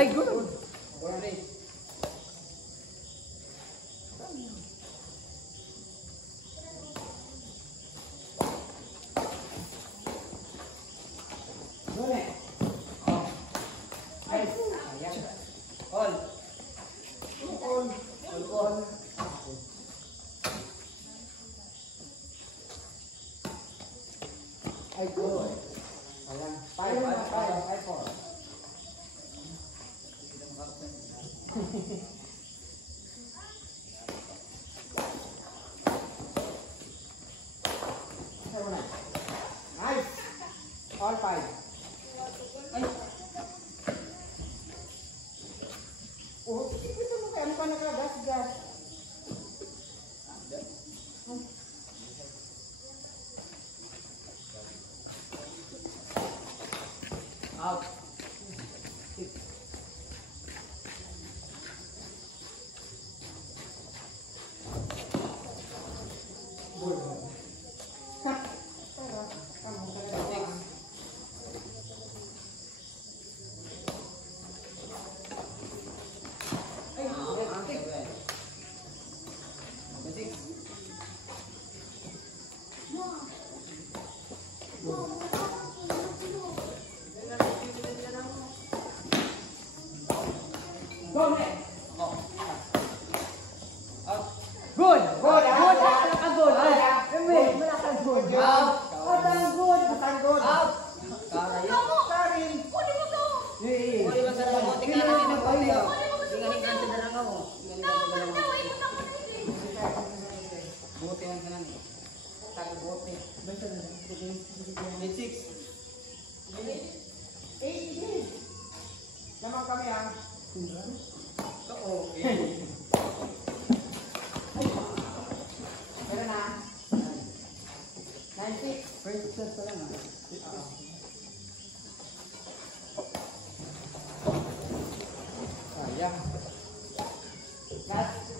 Ay, good. All five. Ay. Oh, ito mo kaya ano pa nakagas-gas. Out. Naman kami ah. Oo. Pero na. 96. First test pa lang ah. Sayang. Last.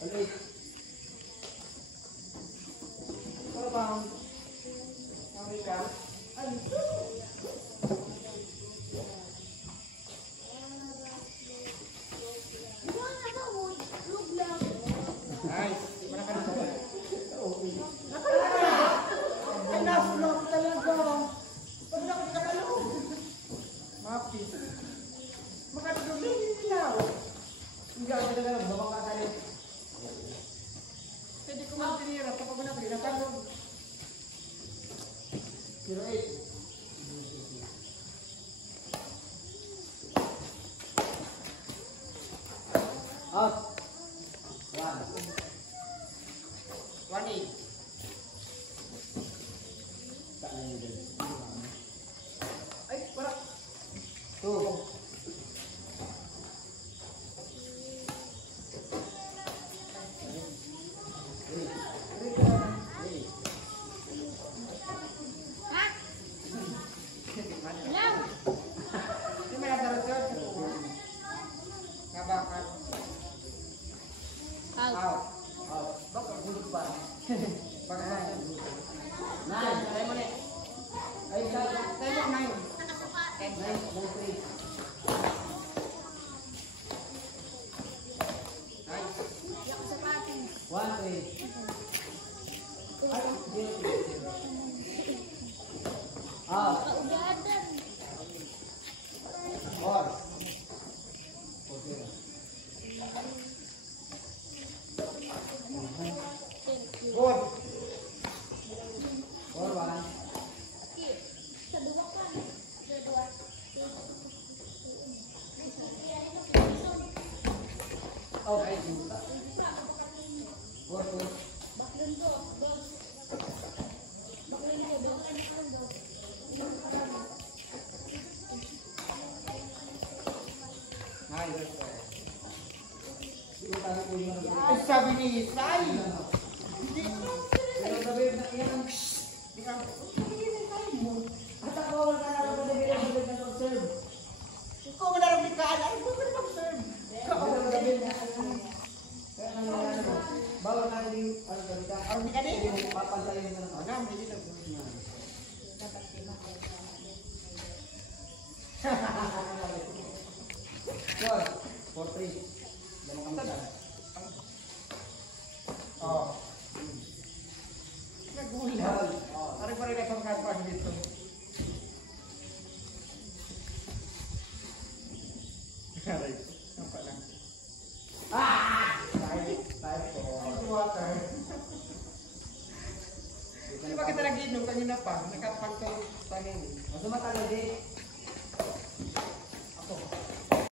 Ulit. Ano bang? Amerika? Ay! Nice! Wala ka dito. Ay, nasulok talaga. Pag nakita ka lang. Mapis. Makatulog lang yung ilaw. Hindi ako talaga lang. Babang kakalit. Pwede ko magtinira kapag wala ko tinatanong. 08. Out. 1. 20. Ay, para. 2. Ay, sabi ni Isay. Hindi ko sabi na yan. Hindi ka mo. At ako wala na ako na bilang na observe. Ikaw wala lang bigkaan. Ay, huwag na observe. Ikaw wala na bilang. Kaya nangyayari mo. Bawal na yung algalita. Ang di ka din. Papantayin mo na lang. Ano, hindi lang. Yun. 4-3. Lamang kami dyan. Oo. Nagulang. Parang parang na itong kapag dito. Aray. Ano pa lang. Ice water. Di ba kita nag-inom kanina pa? Nakapagtay tanin. Mas matagal din.